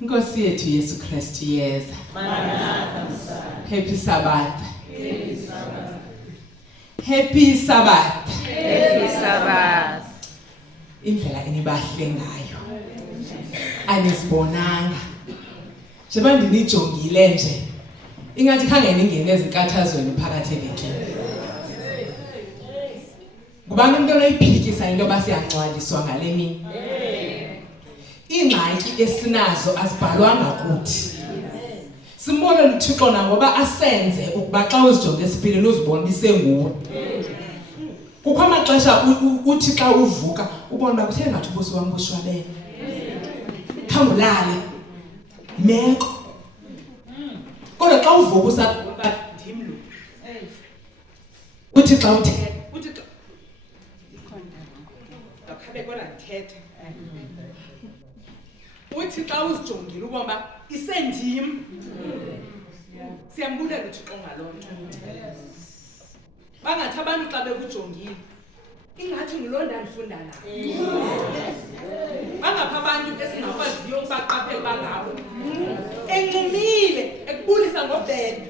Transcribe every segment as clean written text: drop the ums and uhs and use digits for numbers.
Nkosi yethu Yesu Kristu yeza. Happy Sabbath. Happy Sabbath. Happy Sabbath. Indlela enibahle ngayo. Anisibonanga. Njengoba ndinijongile nje. Ingathi khange ningene ezinkathazweni phakathi evekini. Kubani into oyiphikisa into basiyangcwaliswa ngale mini. Ingxaki esinazo asibhalwanga kuthi. Simbone uThixo na ngoba asenze ukuba xa uzijonge esipilini uzibone isenguwe. Kukho amaxesha uthi xa uvuka ubone uba kuthe ngathi ubuso wami bushwabene. Khangulale. Meko. Kodwa xa uvuka usaba ndimlo. Uthi xa uthe uthi xa akhabe kodwa ndithethe. Uthi xa uzijongile ubona isendim. Siyambulela uThixo ngalonto. Bangathi abantu xa bekujongile ingathi ngilonda ndifunda nabo. Bangapha abantu esingakwaziyo ukubaqaphela bangabo. Encumile ekubulisa ngobhede.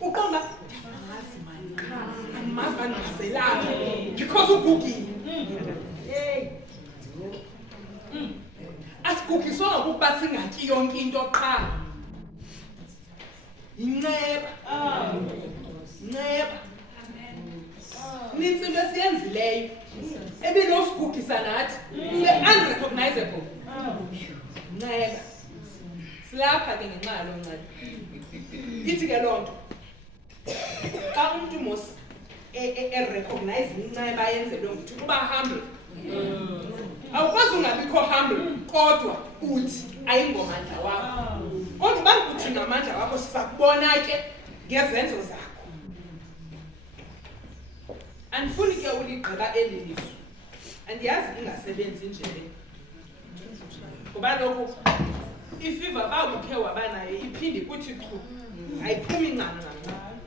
Uqonda angazi manje cha angimazi bangazelapha because ugugile. Hey. Asigugiswa ngokuba singatyi yonke into qha. Inceba. Inceba. Nitsinto esiyenzileyo ebilosigugisa nathi unrecognizable. Inceba. Silapha ke ngenxa yalo nceba. Ithi ke lonto. Xa umuntu mos recognize inceba yenzelwe ukuthi kuba humble. Awukwazi ungabikho humble kodwa uthi ayingomandla wakho. Kodwa bangukuthi ngamandla wakho sizakubona ke ngezenzo zakho. Andifuni ke uligqiba elilizwe. Andiyazi ingasebenzi nje le. Kuba lokho ifiva bawukhe wabanayo iphindi kuthi chu. Ayiphumi incane ngancane.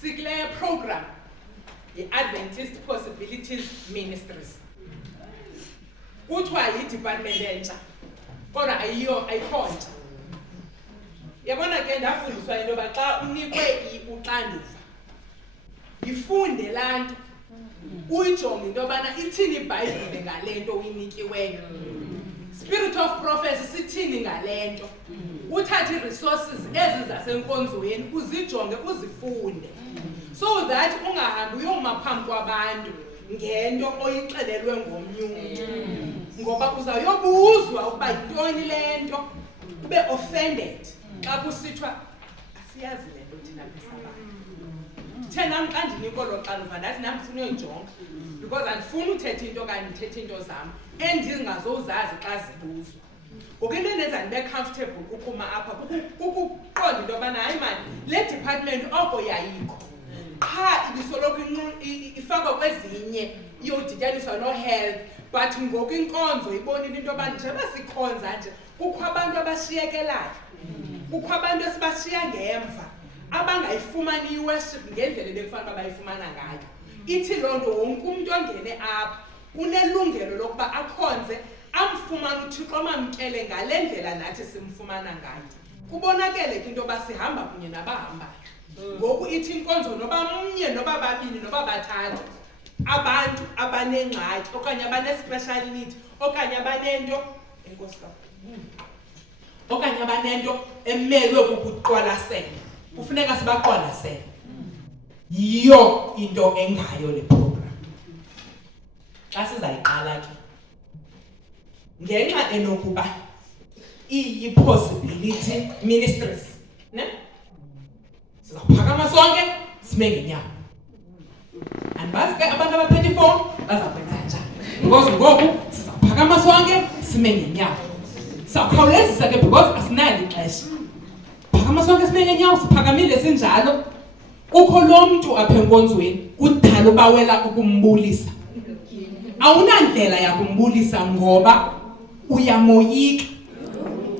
Sikle program the Adventist Possibilities Ministries. Kuthiwa yi-department entsha. Kodwa ayikhontsha. Yabona ke ndafundiswa into yoba xa unikwe uxanduva yifunde laa nto uyijonge into yobana ithini iBhayibhile ngale nto uyinikiweyo. Spirit of prophecy sithini ngale nto. Uthathe i-resources ezi zasenkonzweni uzijonge uzifunde. So that ungahambi uyoma phambi kwabantu ngento oyixelelwe ngomnyungu. Ngoba uzayobuzwa ukuba yintoni lento ube offended xa kusithwa asiyazi lento thina besabanye. Thena xa ndinikho lo xanduva ndathi nami ndifuna uyijonga because andifuni uthetha into okanye ndithethe into zam endingazozazi xa zibuzwa. Ngoku into endenza ndibe comfortable ukuphuma apha kukuqonda into yobana hayi mani le department oko yayikho. Qha ibisoloko ifakwa kwezinye iyodityaniswa no-health but ngoku inkonzo ibonile into yoba njengoba sikhonza nje kukho abantu abashiyekelayo. Kukho abantu esibashiya ngemva abangayifumani i-worship ngendlela ebekufanele bayifumana ngayo. Ithi loo nto wonke umuntu ongene apha unelungelo lokuba akhonze amfumane uThixo amamkele ngale ndlela nathi simfumana ngayo. Kubonakele ke into yoba sihamba kunye nabahambayo. Ngoku ithi inkonzo noba mnye noba babini noba bathathu abantu abanengxaki okanye abane-special need okanye abanento enkosi kakhulu okanye abanento emelwe kukuqwalasela kufuneka sibaqwalasele. Yiyo into engayo le program xa sizayiqala ke ngenxa enokuba iyi-possibility ministries ne sizaphakama sonke sime ngenyawo. Andibazi ke abantu abaphethe ifowuni bazakwenza njani because ngoku sizaphakama sonke sime ngenyawo. Sawukhawulezisa ke because asinalo ixesha. Phakama sonke sime ngenyawo siphakamile sinjalo. Kukho lo mntu apha enkonzweni kudala ubawela ukumbulisa. Awunandlela yakumbulisa ngoba uyamoyika.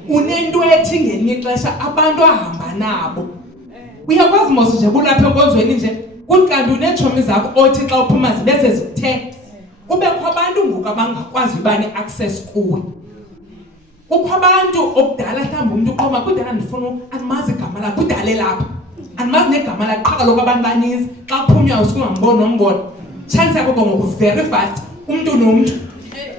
Unento ethi ngelinye ixesha abantu ahamba nabo. Uyakwazi mos nje bulapha enkonzweni nje kuthi kanti uneetshomi zakho othi xa uphuma zibe sezikuthe kubekho abantu ngoku abangakwazi uba ne-access kuwe. Kukho abantu okudala mhlawumbi umuntu uqoma kudala ndifuna andimazi igama lakhe kudale lapha. Andimazi negama lakhe qha kaloku abantu baninzi xa kuphunywa usingamboni nombona. Chance yakho ngoku very fast umuntu nomntu.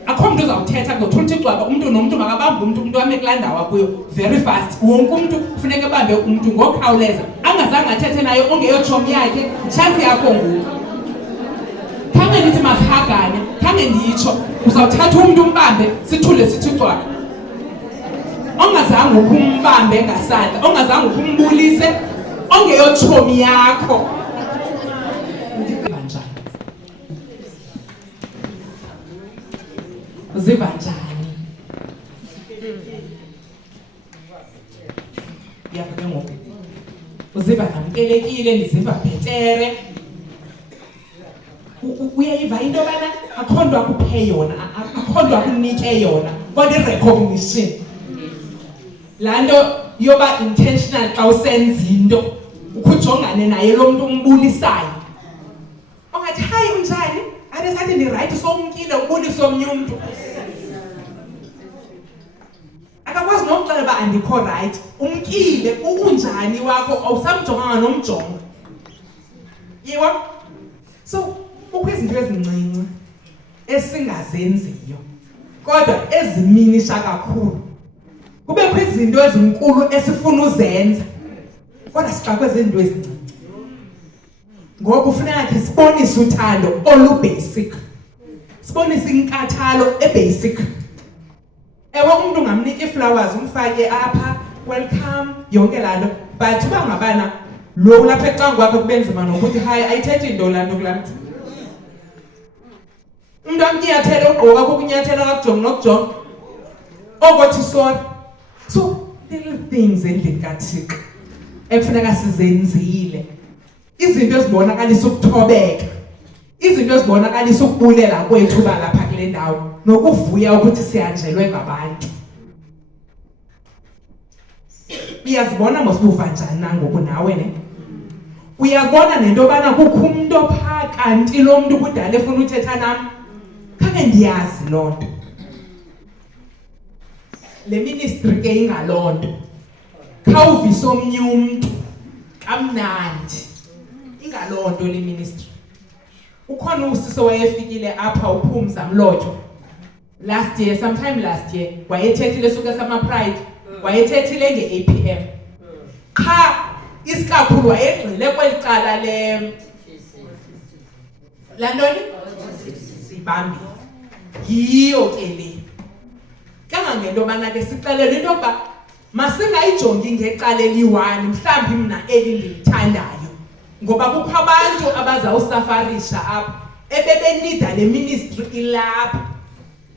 Akho umuntu uzawuthetha kuzothula icwaba umuntu nomntu makabambe umuntu wame kulaa ndawo akuyo very fast. Wonke umuntu kufuneka ebambe umuntu ngokukhawuleza angazange athethe naye ongeyotshomi yakhe. Chance yakho ngoku khange ndithi masihagane khange nditsho uzawuthatha umuntu umbambe sithule sithi cwaba. Ongazange ukumbambe ngasandla ongazange ukumbulise ongeyotshomi yakho. Uziva njani? Yabona ngoku uziva namkelekile ndiziva bhetere. Uyayiva into yobana akho nto akuphe yona akho nto akunike yona kodwa i-recognition. Laa nto yoba intentional xa usenza into ukujongane naye lo mntu umbulisayo ongathi hayi unjani abe sathi ndirayithi somkile ubulise omnye umntu akakwazi nokuxela uba andikho rayithi umkile unjani wakho awusamjonganga nomjongo. Yiwa so kukho izinto ezincinci esingazenziyo kodwa eziminisha kakhulu. Kubekho izinto ezinkulu esifuna uzenza kodwa sixakwe zinto ezincinci. Ngoku kufuneka ke sibonise uthando olubasic. Sibonise inkathalo ebasic. Ewe umuntu ungamnika iflowers umfake apha welcome yonke laa nto but uba ngabana lo ulapha ecango kwakho kubenzima nokuthi hayi ayithethi into laa nto kulaa mntu. Umntu amnyathele ugqoka kukunyathela kakujongi nokujonga okothi sorry. So little things endlini kaThixo ekufuneka sizenzile. Izinto ezibonakalisa ukuthobeka. Izinto ezibonakalisa ukubulela kwethu balapha kule ndawo nokuvuya ukuthi sihanjelwe ngabantu. Uyazibona mosibuva njani nangoku nawe ne? Uyabona nento yobana kukho umuntu ophaa kanti lo mntu kudala efuna uthetha nam? Khange ndiyazi loo nto. Le ministry ke ingaloo nto. Khawuvise omnye umntu kamnandi. Ingaloo nto le ministry. Ukhona usisi wayefikile apha uPhumza Mlotyo. Sometime last year, wayethethile suka sama Pride, wayethethile nge-APM. Qha isikakhulu wayegxile kweli cala lantoni? Sibambile. Yiyo ke le. Kangangento yobana ke sixelele into yokuba masingayijongi ngecala eli-1 mhlawumbi mna eli ndilithandayo ngoba kukho abantu abazawusafarisha apha ebebenida le ministry ilapha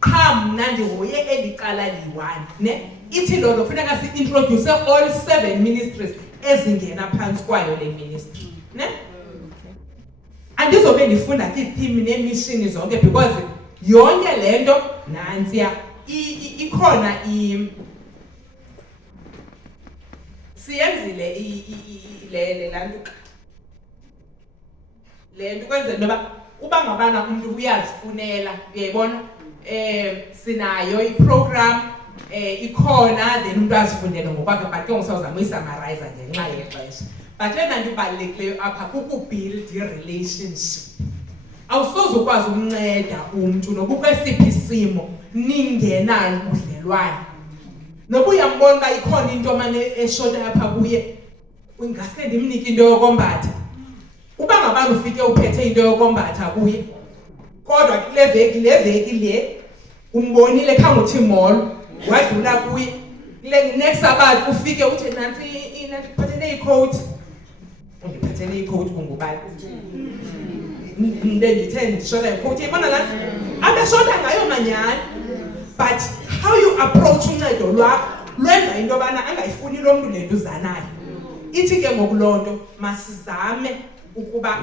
qha mna ndihoye eli cala li-1 ne ithi loo nto funeka si-introduce all 7 ministries ezingena phantsi kwayo le ministry ne andizobe ndifunda ke-theme neemishini zonke because yonke le nto nantsiya ikhona siyenzile le nto kwenzela noba uba ngabana umuntu uyazifunela uyayibona sinayo iprogram ikhona then umuntu azifundele ngokwakhe but ke ngisawuzama uyisamarize ngenxa yexesha but lena nto ibalulekileyo apha kukubuild i-relationship. Awusoze ukwazi ukunceda umntu noba ukwesiphi isimo ningenalo ubudlelwane noba uyambona uba ikhona into mane eshota apha kuye ngaske ndimnike into yokombatha uba ngabana ufike uphethe into yokombatha kuye kodwa kule veki le umbonile khange uthi molo wadlula kuye kule next sabat ufike uthi nansi ndiphathele icoat undiphathele icoat ungubani ndithe ndishota icoat ibona la abeshota ngayo manyani but how you approach uncedo lwakho lwenza into yobana angayifuni lo mntu le nto uzanayo. Ithi ke ngokuloo nto masizame ukuba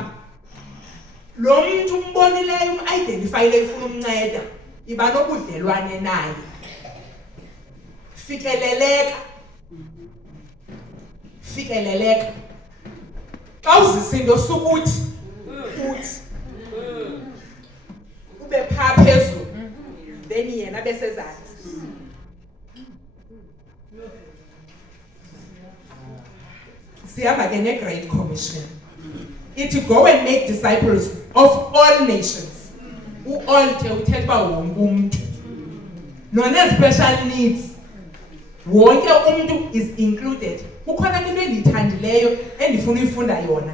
lo mntu umbonileyo umidentifayile ifuna umnceda iba nobudlelwane naye fikeleleka xa uzisa into sukuthi ube phaa phezulu then yena besezantsi. Sihamba ke ne-Great Commission. Ithi go and make disciples of all nations. U-all ke uthetha uba wonke umntu. None-special needs. Wonke umuntu is included. Kukhona into endiyithandileyo endifuna uyifunda yona.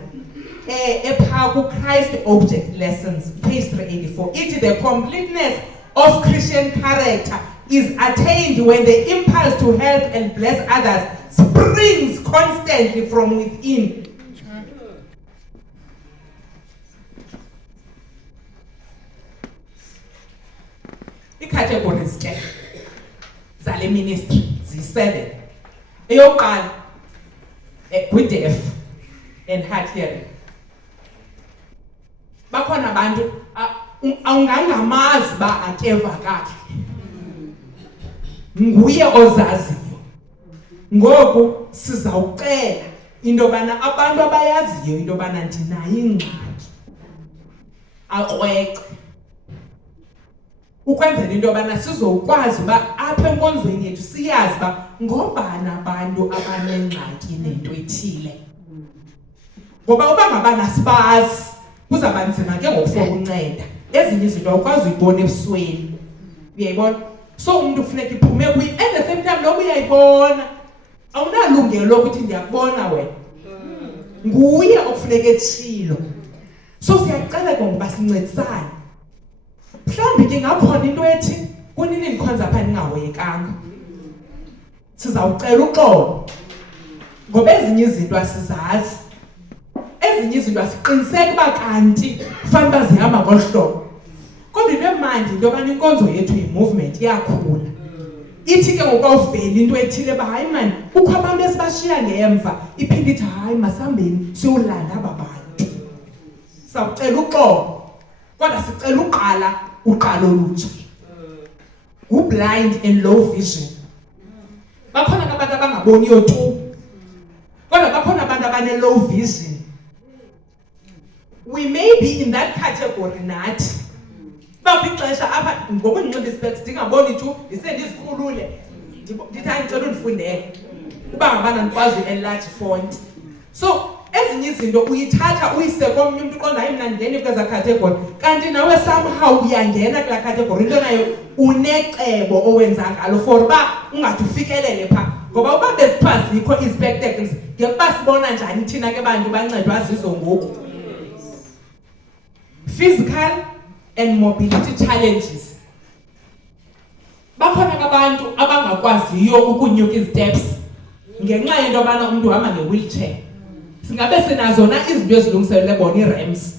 Ephaa ku-Christ Object Lessons, page 384. Ithi the completeness of Christian character is attained when the impulse to help and bless others springs constantly from within. Ii-categories ke zale ministry ziyi-7. Eyokuqala, kwi-deaf and hard hearing. Bakhona abantu awungangamazi uba akeva kakuhle, nguye ozaziyo. Ngoku sizawucela into yobana abantu abayaziyo into yobana ndinayo ingxaki akrweqe, ukwenzela into yobana sizokwazi uba apha enkonzweni yethu siyazi uba ngobani abantu abanengxaki nento ethile. Ngoba uba ngabana sibazi kuzawuba nzima ke ngokufuna unceda. Ezinye izinto awukwazi uyibona ebusweni, uyayibona? So umuntu kufuneka iphume kuyi, at the same time loku uyayibona. Awunalungelo lokuthi ndiyakubona wena, nguye okufuneka etshilo. So siyacela ke ngoba sincedisane. Mhlawumbi ke ngakhona into ethi kunini nikhonza apha ningahoyekanga, sizawucela uxolo ngoba ezinye izinto asizazi, ezinye izinto asiqiniseki uba kanti kufanele uba zihamba ngolu hlobo. Kodwa into emandi into yobana inkonzo yethu yi-movement iyakhula. Ithi ke ngokwawuvela into ethile uba hayi mani kukho abantu esibashiya ngemva, iphinde ithi hayi masihambeni siyolanda aba bantu. Sawucela uxolo kodwa sicela uqalo olutsha. Blind and low vision. Bakhona abantu abangaboniyo tu, kodwa bakhona abantu abane-low vision. We may be in that category nathi. Uba kwixesha apha ngoku ndinxiba i-specs ndingaboni tu, ndisendizikhulule ndithi andicela undifundele uba ngabana ndikwazi u-enlarge font. So ezinye izinto uyithatha uyise komnye umntu uqonda hayi mna ndingene kweza category, kanti nawe somehow uyangena kulaa category. Into nayo unecebo owenza ngalo for uba ungathi ufikelele phaa. Ngoba uba bezithiwa zikho ii-spectacles ngekuba sibona njani thina ke bantu bancedwa zizo ngoku. Physical and mobility challenges. Bakhona abantu abangakwaziyo ukunyuka isteps ngenxa yento yobana umntu uhamba nge-wheelchair. Singabe sinazona izinto ezilungiselele bona ii-ramps.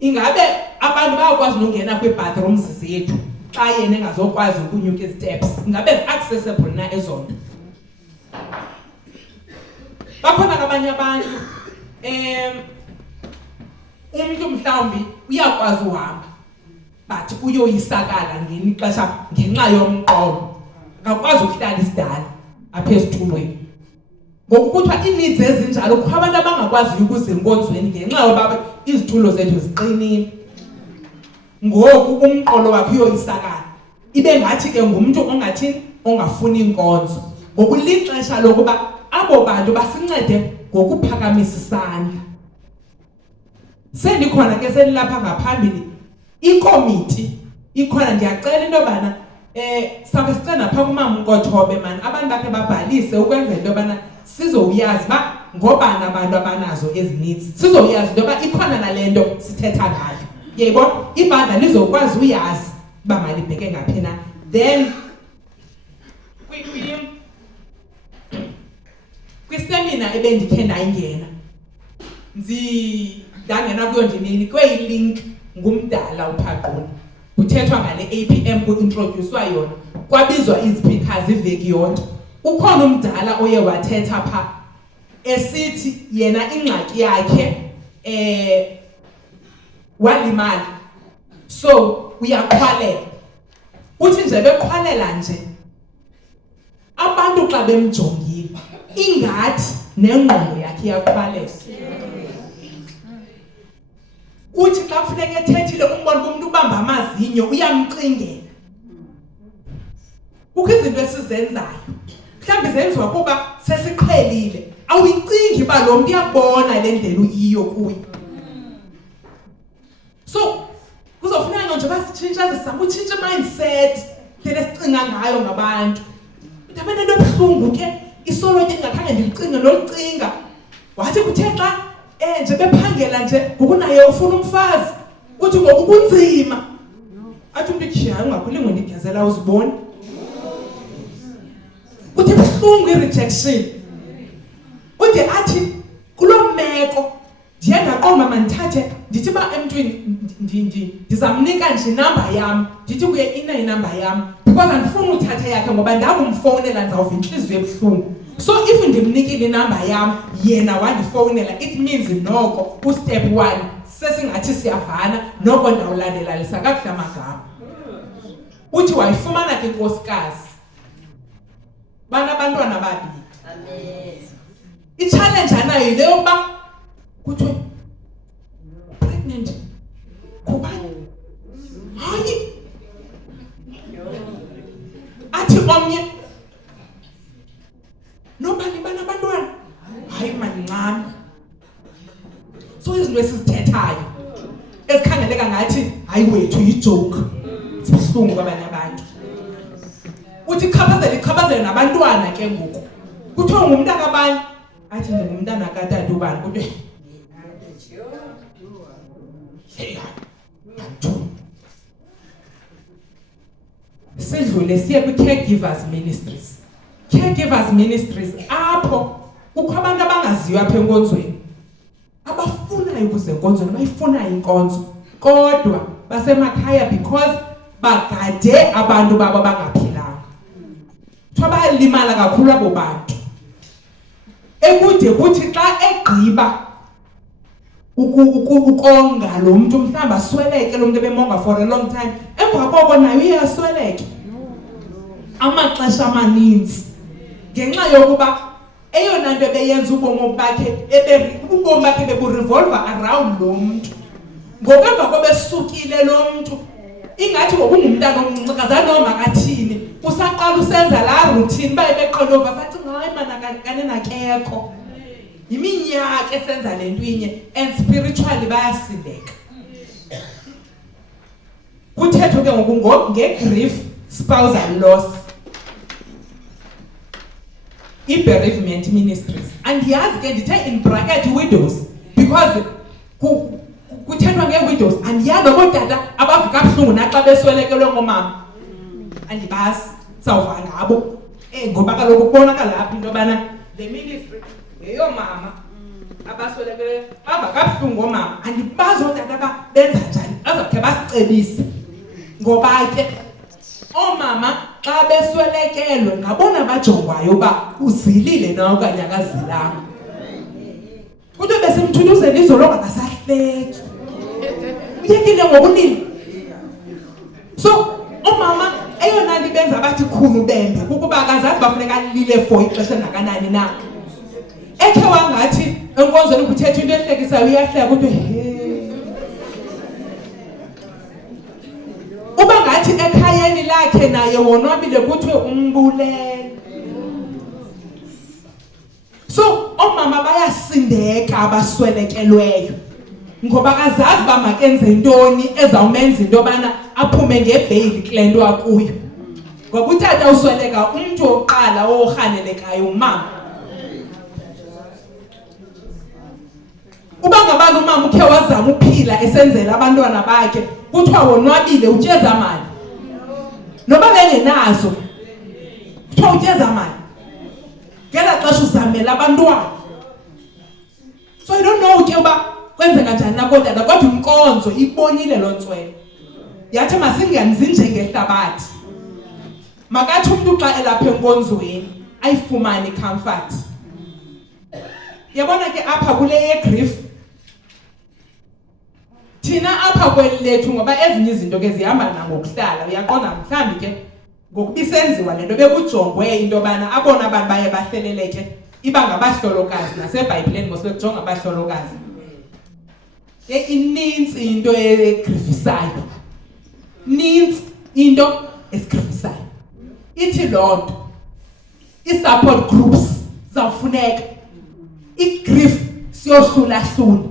Ingabe abantu bayakwazi nongena kwii-bathrooms zethu xa yena engazokwazi ukunyuka isteps? Ingabe zi-accessible na ezo nto? Bakhona abanye abantu umntu mhlawumbi uyakwazi uhamba but uyoyisakala ngenye ixesha ngenxa yomqolo, akakwazi ukuhlala isidala apha esitulweni. Ngoku kuthiwa ii-needs ezinjalo kukho abantu abangakwaziyo ukuza enkonzweni ngenxa yoba izitulo zethu ziqinile. Ngoku umqolo wakhe uyoyisakala, ibe ngathi ke ngumntu ongathini, ongafuni inkonzo. Ngoku lixesha lokuba abo bantu basincede ngokuphakamisa isandla. Sendikhona ke senilapha ngaphambili ikomiti ikhona, ndiyacela into yobana sawuke sicela napha kumama uNkothobe mani abantu bakhe babhalise ukwenzela into yobana sizowuyazi uba ngobani abantu abanazo ezi needs, sizowuyazi into yoba ikhona nale nto sithetha ngayo. Yayibona ibandla lizokwazi uyazi uba malibheke ngaphi na. Then kwisemina ebendikhe ndayingena ndangena kuyo ndinini kweyilink ngumdala uphaqula kuthethwa ngale APM, kuintroducewa yona, kwabizwa izpeakers iveki yonke. Ukhona umdala oye wathetha pha esithi yena ingxaki yakhe walimali, so uyaqhwalela. Uthi nje beqhwalela nje abantu xa bemjongile ingathi nengqondo yakhe iyaqhwalela. uthi xa kufuneka ethethile umbona kumuntu ubamba amazinyo uyamcingela. Kukho izinto esizenzayo mhlawumbe zenziwa kuba sesiqhelile awuyicingi ba lo muntu uyabona le ndlela uyiyo kuye. So kuzofuneka nje basitshintsha zisama utshintsha mindset le sicinga ngayo ngabantu. Abantu ababhlungu ke isolo ke ngakhange ndilicinge nolicinga wathi kuthe xa nje bephangela nje ngokunaye ufuna umfazi uthi ngokunzima athi umuntu ekhaya ungakhuli ngondigezela uzibona uthi buhlungu irejection uthi athi kulo meko ndiye ndaqoma mandithathe ndithi ba emntwini ndizamnika nje inamba yam ndithi kuye inamba yam because andifuni uthatha yakhe ngoba ndakumfowunela ndizawuva inhliziyo ebuhlungu. So if ndimnikile inamba yam yena wandifowunela it means noko ustep 1 sesingathi siyavana noko ndawulandelalisa kakuhle amagama. Uthi wayifumana ke inkosikazi banabantwana babili. Amen. I-challenge anayo ile yokuba kuthiwe pregnant kubani hayi athi omnye nobani banabantwana hayi mancane. So izinto esizithethayo ezikhangeleka ngathi hayi wethu yijoke sibuhlungu kwabanye abantu. Uthi ichaphazele nabantwana ke ngoku kuthiwa ngumntana kabani athi ngumntana katata ubani kuthiwe sidlule siye kwi-caregivers ministries. Caregivers ministries apho kukho abantu abangaziyo apha enkonzweni abafunayo ukuze enkonzweni bayifunayo inkonzo kodwa basemakhaya because bagade abantu babo abangaphilanga. Kuthiwa bayalimala kakhulu abo bantu ekude kuthi xa egqiba ukonga lo muntu mhlawumbe asweleke lo muntu ebemonga for a long time emva koko nayo iyasweleke amaxesha amaninzi ngenxa yokuba eyona nto ebeyenza ubomi bakhe beburevolva around lo muntu. Ngokwemva kobesukile lo muntu ingathi ngokungumntana omncinci kazange noma kathini usaqala usenza la routine baye beqonova bathi hayi mana kanena kekho iminyaka esenza le nto inye and spiritually bayasindeka. Kuthethwe ke ngoku nge-grief spousal loss i-bereavement ministries andiyazi ke ndithe in bracket widows because kuthethwa nge-widows andiyazi ootata abavuka kabuhlungu naxa beswelekelwe ngomama andibazi sawuva ngabo ngoba kaloku kubonakala apha into yobana le ministry yeyomama abaswelekelwe bava kabuhlungu ngomama andibazi ootata benza njani bazawukhe basicebise ngoba ke omama xa beswelekelwe ngabona bajongwayo uba uzilile na okanye akazilanga. Kuthiwe besimthuluzela izolo akasahleki uyekile ngokunini. So omama eyona nto benza bathi khulu bembe kukuba akazazi bafuneka alile for ixesha nakanani na ekhe wangathi enkonzweni kuthethwa into ehlekisayo uyahleka kuthiwe uba ngathi ekhayeni lakhe naye wonwabile kuthiwe umbulele. So omama bayasindeka abaswelekelweyo ngoba akazazi uba makenze ntoni ezawumenza into yobana aphume ngebheyili kule nto akuyo. Ngoba utata usweleka umntu wokuqala orhanelekayo umama. Uba ngabani umama ukhe wazama uphila esenzela abantwana bakhe kuthiwa wonwabile utyeza mali noba bengenazo kuthiwa utyeza mali ngela xesha uzamela abantwana. So I don't know ke uba kwenzeka njani nakootata kodwa inkonzo ibonile loo ntswelo yathi masingenzi njengehlabathi makathi umntu xa elapha enkonzweni ayifumane comfort. Yabona ke apha kule ye-grief thina apha kweli lethu ngoba ezinye izinto ke zihamba nangokuhlala uyaqonda mhlawumbi ke ngokubisenziwa le nto bekujongwe into yobana abona abantu baye bahleleleke iba ngabahlolokazi nasebhayibhileni ngosebekujonga abahlolokazi Inintsi into egrifisayo. Nintsi into esigrifisayo. Ithi loo nto i-support groups zawufuneka. I-grief siyohlula-hlula.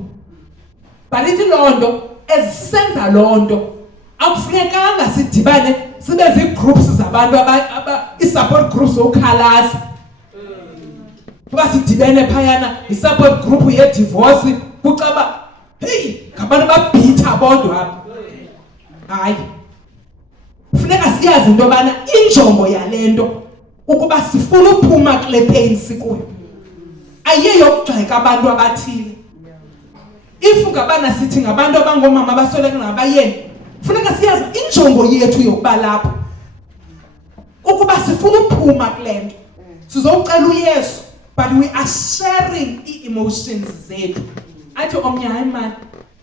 But ithi loo nto ezisenza loo nto akufunekanga sidibane sibe zii-groups zabantu i-support groups zokhalaza. Kuba sidibene phayana i-support group ye-divorce kucaba hey ngabantu babhitha bodwa apha. Hayi, kufuneka siyazi into yobana injongo yale nto ukuba sifuna uphuma kule pain sikuyo, ayiyeyokugxeka abantu abathile. If ngabana sithi ngabantu abangomama abasoleka nabayeni, kufuneka siyazi injongo yethu yokuba lapha ukuba sifuna uphuma kule nto sizocela uYesu, but we are sharing ii-emotions zethu. Athi omnye hayi mani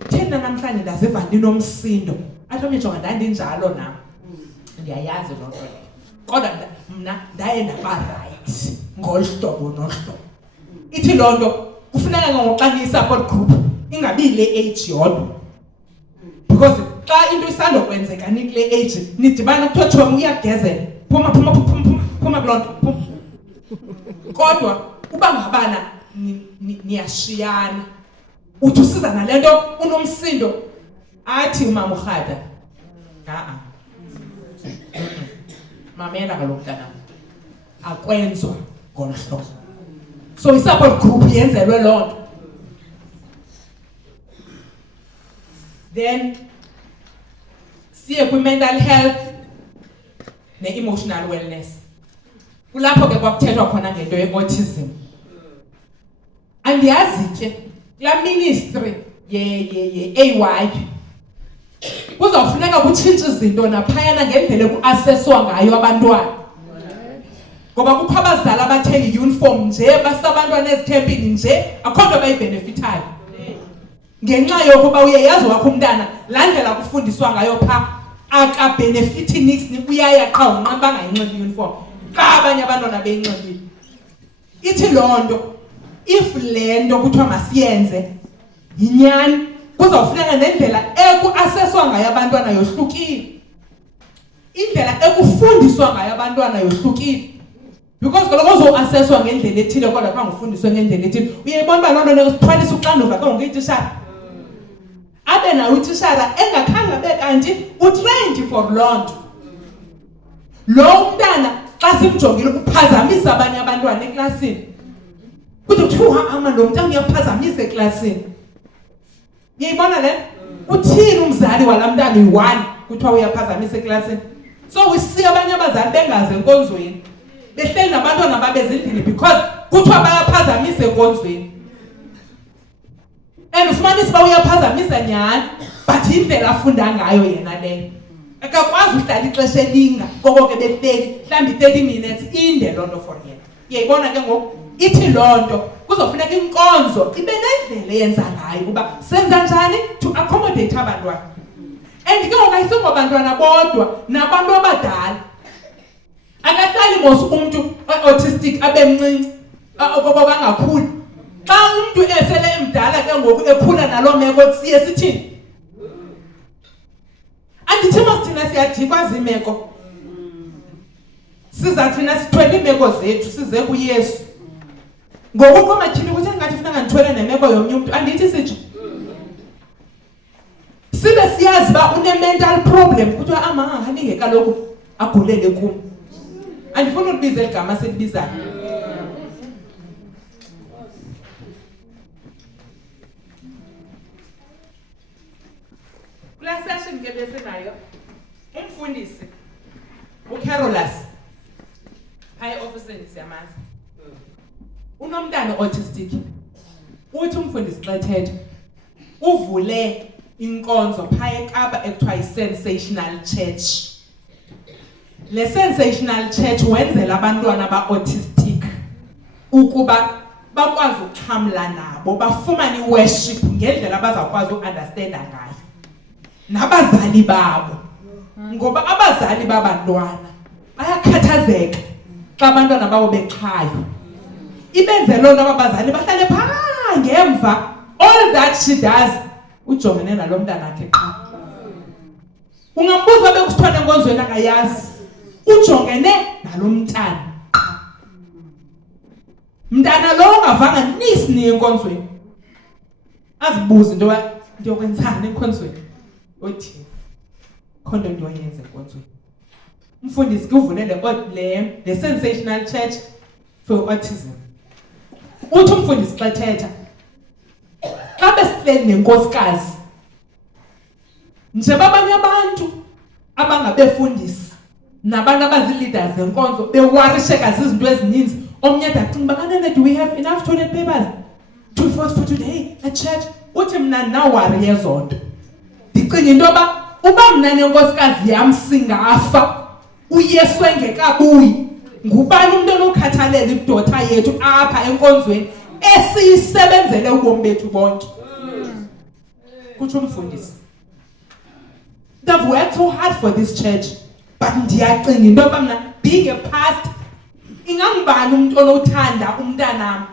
thina namhlanje ndaziva ndinomsindo. Athi omnye jonga ndandinjalo nam, ndiyayazi loo nto leyo, kodwa mna ndaye ndaba right ngolu hlobo nohlobo. Ithi loo nto kufuneka ngoxa niyi-support group ingabi le age yodwa, because xa into isandokwenzeka nikule age nidibana kuthiwa tshomi uyagezela phuma kuloo nto. Kodwa uba ngabana niyashiyana uthi usiza nale nto unomsindo, athi umama uRhada mamela kaloku mntanam akwenzwa ngolu hlobo. So i-support group yenzelwe loo nto. Then siye kwi-mental health ne-emotional wellness. Kulapho ke kwakuthethwa khona ngento ye-autism. Andiyazi ke kulaa ministry ye-AY kuzawufuneka kutshintshe izinto naphayana ngendlela ekuaseswa ngayo abantwana. Ngoba kukho abazali abathenga i-uniform nje basa abantwana ezithempini nje akho nto bayibhenefithayo. Ngenxa yokuba uyeyazi wakho umntana laa ndlela kufundiswa ngayo phaa akabhenefithi nix, uyaya qha unqaba bangayinxibi i-uniform xa abanye abantwana beyinxibile. Ithi loo nto if le nto kuthiwa masiyenze yinyani kuzawufuneka nendlela ekuaseswa ngayo abantwana yohlukile, indlela ekufundiswa ngayo abantwana yohlukile. Because kaloku uzoaseswa ngendlela ethile kodwa khange ufundiswe ngendlela ethile. Uyayibona uba loo nto nekusithwalisa uxanduva ke ngokuyitishara, abe nawo utishara engakhange abe kanti utrained for loo nto. Lo mntana xa simjongile uphazamisa abanye abantwana eklasini, kuthi kuthiwa ama lo mntana uyaphazamisa eklasini. Uyayibona le? Uthini umzali walaa mntana uyi-1 kuthiwa uyaphazamisa eklasini? So usiya abanye abazali bengazi enkonzweni, behleli nabantwana babezindlini because kuthiwa bayaphazamisa enkonzweni. And ufumanisa uba uyaphazamisa nyhani, but indlela afunda ngayo yena leyo. Akakwazi uhlala ixesha elinga koko ke behleli mhlawumbi 30 minutes inde loo nto for yena. Uyayibona ke ngoku? Ithi loo nto kuzofuneka inkonzo ibe nendlela eyenza ngayo ukuba senza njani to accommodate abantwana. And ke ngoku ayisingobantwana bodwa nabantu abadala. Akahlali mos umntu autistic abe mncinci okoba angakhuli. Xa umntu esele emdala ke ngoku ekhula naloo meko siye sithini? Andithi mos thina siyadikwa ziimeko, siza thina sithwele iimeko zethu size kuYesu. Ngoku komatyhini kuthi ngathi funeka ndithwele nemeko yomnye umntu, andithi sitsho? Sibe siyazi uba une-mental problem kuthiwa amahani kaloku agulele kum. Andifuna ulibiza eli gama selibizayo. Kulaa session ke besinayo umfundisi uCarolus phaya eofisini siyamazi. Unomntana autistic. Uthi umfundisi xa ethetha uvule inkonzo phaya eKapa ekuthiwa yi-Sensational Church. Le Sensational Church wenzela abantwana ba-autistic ukuba bakwazi ukuxhamla nabo, bafumane i-worship ngendlela abazawukwazi uunderstanda ngayo nabazali babo. Ngoba abazali babantwana bayakhathazeka xa abantwana babo bexhayo. Ibenze loo nto abazali bahlale phaa ngemva. All that she does ujongene nalo mntana wakhe qha. Ungambuza bekuthiwa enkonzweni akayazi, ujongene nalo mntana qha. Mntana lo ungavanga nisini enkonzweni, azibuza into ndiyokwenzani enkonzweni, othi khona into oyenza enkonzweni. Umfundisi kuvulele le sensational church for autism. Uthi umfundisi xa thetha, xa besihleli nenkosikazi, nje babanye abantu abangabefundisi nabantu abazi-leaders zenkonzo bewarisheka zizinto ezininzi, omnye acinga kanene, do we have enough toilet papers for today at church? Uthi mna nawari yezo nto. Ndicinga into yoba uba mna nenkosikazi yam singafa, uYesu engekabuyi, ngubani umuntu onokhathalela idota yethu apha enkonzweni esiyisebenzele ubomi bethu bonke? Kutsho umfundisi. They've worked so hard for this church, but ndiyacinga into yoba mna being a pastor, ingangubani umuntu onothanda umntanam?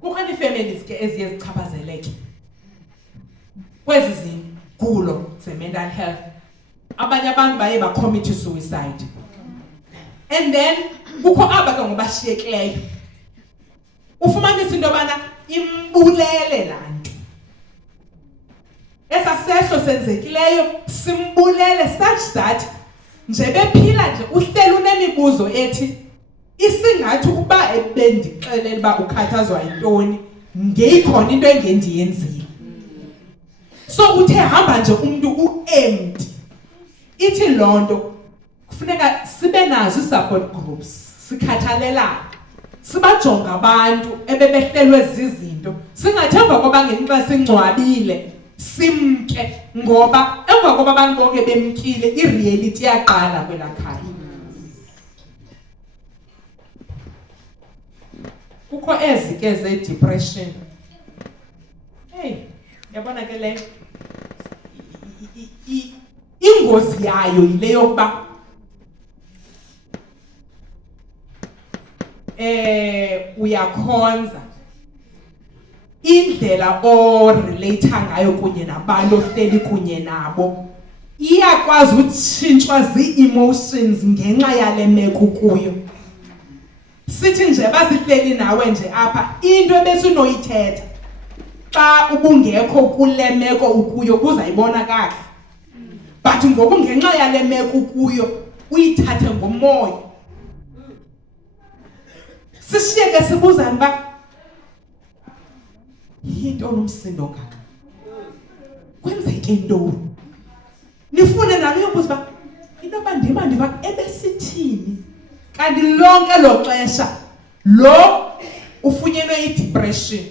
Kukhona ii-families ke eziye zichaphazeleke kwezi zigulo ze-mental health. Abanye abantu baye bacommit suicide, and then kukho aba ke ngobashiyekileyo. Ufumanisa into yobana imbulele laa nto, esaa sehlo senzekileyo simbulele such that nje bephila nje uhleli unemibuzo ethi, isingathi ukuba bendixelele uba ukhathazwa yintoni, ngeyikhona into engendiyenzile. So uthe hamba nje umntu u-empty. Ithi loo nto kufuneka sibe nazo ii-support groups, sikhathalelane, sibajonga abantu ebebehlelwe zizinto. Singathi emva koba ngenxa singcwabile simke, ngoba emva koba abantu bonke bemkile i-reality iyaqala kwelaa khaya. Kukho ezi ke ze-depression. Hey, yabona ke le ingozi yayo yile yokuba uyakhonza, indlela orelate ngayo kunye nabantu ohleli kunye nabo iyakwazi utshintshwa zii-emotions ngenxa yale meko kuyo. Sithi nje basihleli nawe nje apha, into ebesinoyithetha xa ubungekho kule meko ukuyo uzayibona kakuhle, but ngoku ngenxa yale meko ukuyo uyithathe ngomoya. Sishiyeke sibuzane uba yintoni umsindo kaka, kwenzeke ntoni? Nifune nalo yobuza uba into yoba ndiba ndiva ebesithini. Kanti lonke lo xesha lo ufunyenwe yi-depression,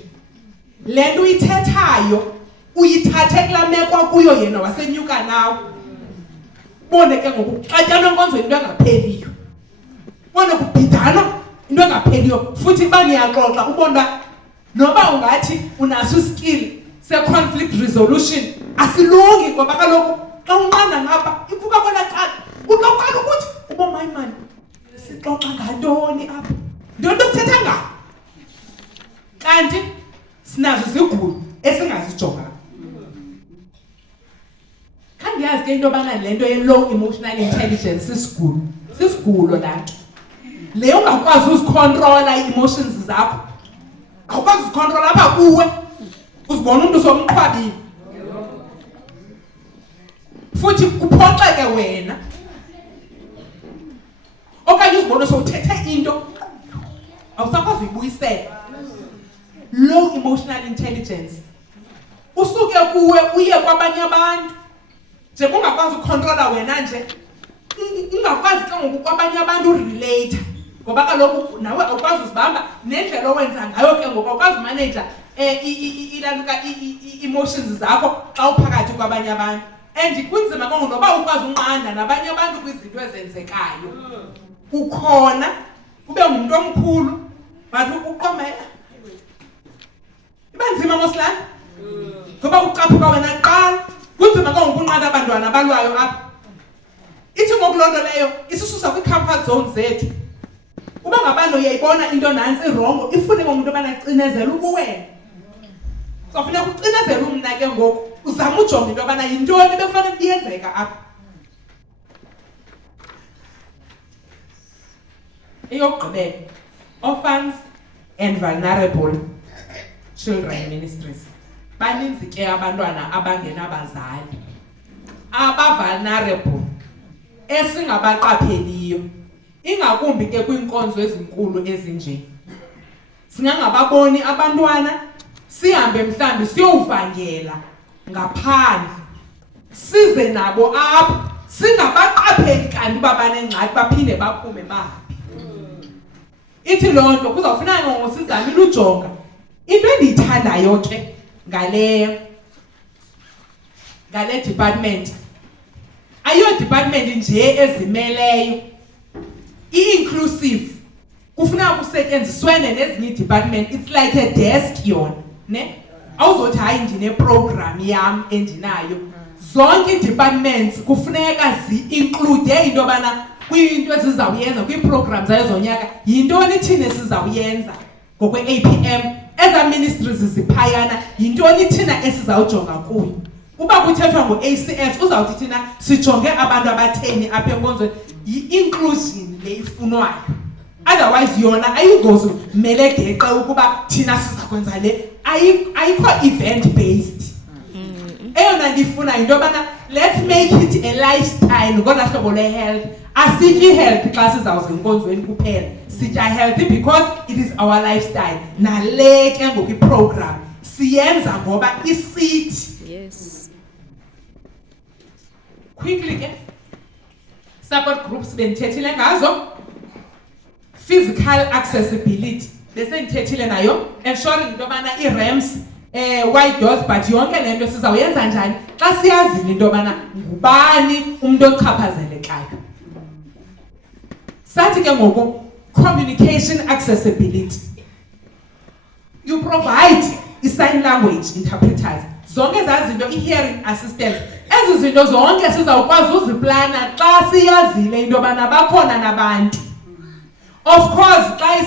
le nto uyithethayo uyithathe kulaa meko kuyo yena wasenyuka nawe. Bone ke ngoku kuxatyanwa enkonzweni into engapheliyo, bone kubhidanwa into engapheliyo, futhi uba niyaxoxa ubone uba noba ungathi unaso iskill se-conflict resolution asilungi, ngoba kaloku xa unqanda ngapha ivuka kwelaa cala uqoqala ukuthi ubomayimani sixoxa ngantoni apha, ntoni sithetha ngayo, kanti sinazo izigulo esingazijonganga. Khandiyazi ke into yobana le nto ye-low emotional intelligence sisigulo laa nto. Le ungakwazi uzikhontrola ii-emotions zakho, awukwazi uzikhontrola apha kuwe, uzibona umntu somqhwabile, futhi kuphoxeke wena. Okanye uzibone sowuthethe into awusakwazi uyibuyisela. Low emotional intelligence usuke kuwe uye kwabanye abantu, nje kungakwazi ukontrola wena, nje ungakwazi ke ngoku kwabanye abantu urelate, ngoba kaloku nawe awukwazi uzibamba nendlela owenza ngayo ke ngoku awukwazi umaneja emotions zakho xa uphakathi kwabanye abantu. And kunzima ke ngoku noba ukwazi unqanda nabanye abantu kwizinto ezenzekayo. Ukhona ube ngumuntu omkhulu but uqomela iba nzima moslani, ngoba ucaphuka wena kuqala. Kunzima ke ngoku unqanda abantwana abalwayo apha. Ithi ngoku loo nto leyo isisusa kwii-comfort zone zethu. Uba ngabana uyayibona into nansi wrong, ifuneka umuntu obana acinezele ukuwena. Kufanele ucinezele umna ke ngoku, uzama ujonga into obana yintoni bekufanele iyenzeka apha. Eyokugqibela, Orphans and Vulnerable Children Ministries. Baninzi ke abantwana abangenabazali, aba-vulnerable, esingabaqapheliyo, ingakumbi ke kwiinkonzo ezinkulu ezinje. Singangababoni abantwana, sihambe mhlambi siyovangela ngaphandle, size nabo apha, singabaqapheli kanti uba banengxaki baphinde baphume bahambe. Ithi loo nto kuzawufuneka ngosizamile ujonga into endiyithandayo ke ngale department. Ayiyo department nje ezimeleyo, i-inclusive. Kufuneka kusetyenziswene nezinye department. It's like a desk yona, ne? Awuzothi hayi ndine-program yam endinayo. Zonke departments kufuneka zi-include into yobana kwiinto ezizawuyenza kwii-programs zayo zonyaka yintoni thina esizawuyenza ngokwe-APM, eza ministries ziphayana yintoni thina esizawujonga kuyo. Uba kuthethwa ngo-ACS uzawuthi thina sijonge abantu abatheni apha enkonzweni, yi-inclusion le ifunwayo. Otherwise yona ayingozi mele geqe ukuba thina siza kwenza le, ayikho event based. Eyona ndifuna into yobana let's make it a lifestyle ngolaa hlobo lwe-health. Asityi health xa sizawuza enkonzweni kuphela, sitya healthy because it is our lifestyle. Nale ke ngoku iprogram siyenza ngoba isithi. Yes. Quickly ke, support groups bendithethile ngazo. Physical accessibility bese ndithethile nayo, ensuring into yobana i-ramps, wide doors, but yonke le nto sizawuyenza njani xa siyazile into yobana ngubani umuntu ochaphazelekayo. Sathi ke ngoku communication accessibility. You provide i-sign language interpreters, zonke ezaa zinto, i-hearing assistance, ezi zinto zonke sizawukwazi uziplana xa siyazile into yobana bakhona nabantu. Of course xa